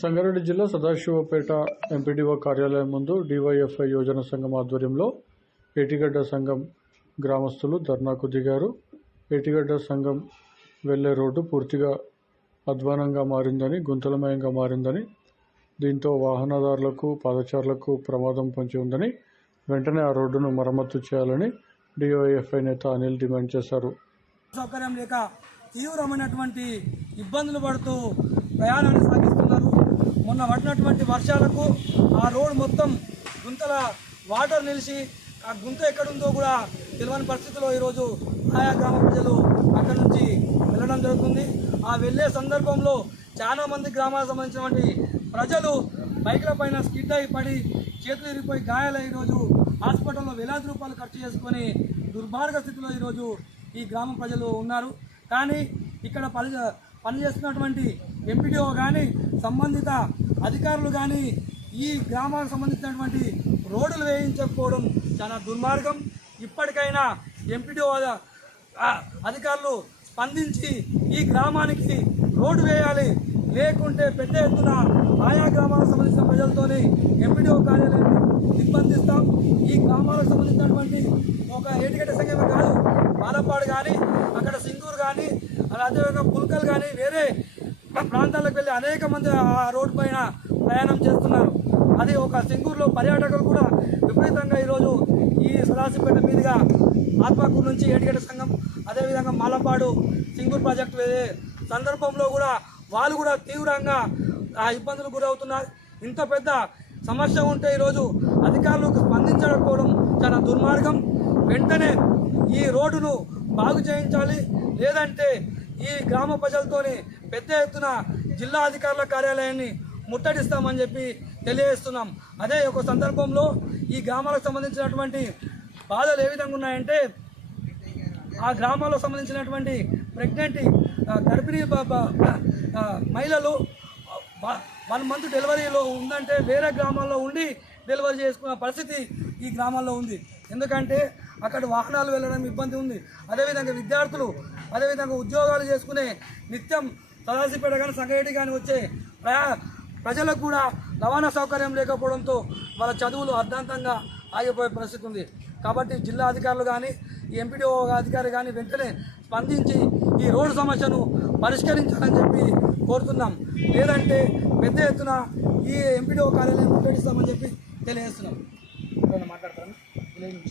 సంగారెడ్డి జిల్లా సదాశివపేట ఎంపీడీఓ కార్యాలయం ముందు డివైఎఫ్ఐ యోజన సంఘం ఆధ్వర్యంలో ఏటిగడ్డ సంఘం గ్రామస్తులు ధర్నాకు దిగారు. ఏటిగడ్డ సంఘం వెళ్ళే రోడ్డు పూర్తిగా అధ్వానంగా మారిందని గుంతలమయంగా మారిందని దీంతో వాహనదారులకు పాదచారులకు ప్రమాదం పొంచి ఉందని వెంటనే ఆ రోడ్డును మరమ్మతు చేయాలని డివైఎఫ్ఐ నేత అనిల్ డిమాండ్ చేశారు. సౌకర్యం లేక తీవ్రమైనటువంటి ఇబ్బందులు పడుతూ ప్రయాణాన్ని సాగిస్తున్నారు. మొన్న పడినటువంటి వర్షాలకు ఆ రోడ్ మొత్తం గుంతల వాటర్ నిలిచి ఆ గుంత ఎక్కడుందో కూడా తెలియని పరిస్థితిలో ఈరోజు ఆయా గ్రామ ప్రజలు అక్కడి నుంచి వెళ్ళడం జరుగుతుంది. ఆ వెళ్ళే సందర్భంలో చాలామంది గ్రామాలకు సంబంధించినటువంటి ప్రజలు బైక్ల పైన స్కిడ్ అయి పడి చేతులు ఇరిగిపోయి గాయాలై ఈరోజు హాస్పిటల్లో వేలాది రూపాయలు ఖర్చు చేసుకొని దుర్భార్గ స్థితిలో ఈరోజు ఈ గ్రామ ప్రజలు ఉన్నారు. కానీ ఇక్కడ పరి పనిచేస్తున్నటువంటి ఎంపీడీఓ కానీ సంబంధిత అధికారులు కానీ ఈ గ్రామానికి సంబంధించినటువంటి రోడ్లు వేయించకపోవడం చాలా దుర్మార్గం. ఇప్పటికైనా ఎంపీడీఓ అధికారులు స్పందించి ఈ గ్రామానికి రోడ్డు వేయాలి. లేకుంటే పెద్ద ఎత్తున ఆయా గ్రామాలకు సంబంధించిన ప్రజలతోని ఎంపీడీఓ కార్యాలయాన్ని నిర్బంధిస్తాం. ఈ గ్రామాలకు సంబంధించినటువంటి ఒక ఏటిగడ్డ సంఘమే కాదు బాలపాడు కానీ అక్కడ సింగూరు కానీ అదేవిధంగా పుల్కల్ కానీ వేరే ప్రాంతాలకు వెళ్ళి అనేక మంది ఆ రోడ్డు పైన ప్రయాణం చేస్తున్నారు. అది ఒక సింగూరులో పర్యాటకులు కూడా విపరీతంగా ఈరోజు ఈ సదాశివపేట మీదుగా ఆత్మకూరు నుంచి ఏటిగడ్డ సంఘం అదేవిధంగా మాలపాడు సింగూరు ప్రాజెక్టు సందర్భంలో కూడా వాళ్ళు కూడా తీవ్రంగా ఆ ఇబ్బందులు గురవుతున్నారు. ఇంత పెద్ద సమస్య ఉంటే ఈరోజు అధికారులు స్పందించకపోవడం చాలా దుర్మార్గం. వెంటనే ఈ రోడ్డును బాగు చేయించాలి. లేదంటే ఈ గ్రామ ప్రజలతోని పెద్ద ఎత్తున జిల్లా అధికారుల కార్యాలయాన్ని ముట్టడిస్తామని చెప్పి తెలియజేస్తున్నాం. అదే ఒక సందర్భంలో ఈ గ్రామాలకు సంబంధించినటువంటి బాధలు ఏ విధంగా ఉన్నాయంటే ఆ గ్రామాల్లో సంబంధించినటువంటి ప్రెగ్నెంట్ గర్భిణీ మహిళలు వన్ మంత్ డెలివరీలో ఉందంటే వేరే గ్రామాల్లో ఉండి డెలివరీ చేసుకున్న పరిస్థితి ఈ గ్రామాల్లో ఉంది. ఎందుకంటే అక్కడ వాహనాలు వెళ్ళడం ఇబ్బంది ఉంది. అదేవిధంగా విద్యార్థులు అదేవిధంగా ఉద్యోగాలు చేసుకునే నిత్యం తలాసిపేట కానీ సంగారెడ్డి కానీ వచ్చే ప్రయా ప్రజలకు కూడా రవాణా సౌకర్యం లేకపోవడంతో వాళ్ళ చదువులు అర్ధాంతంగా ఆగిపోయే పరిస్థితి ఉంది. కాబట్టి జిల్లా అధికారులు కానీ ఈ ఎంపీడీఓ అధికారి కానీ వెంటనే స్పందించి ఈ రోడ్డు సమస్యను పరిష్కరించాలని చెప్పి కోరుతున్నాం. లేదంటే పెద్ద ఎత్తున ఈ ఎంపీడీఓ కార్యాలయం ముట్టడిస్తామని చెప్పి తెలియజేస్తున్నాం. మాట్లాడతాను.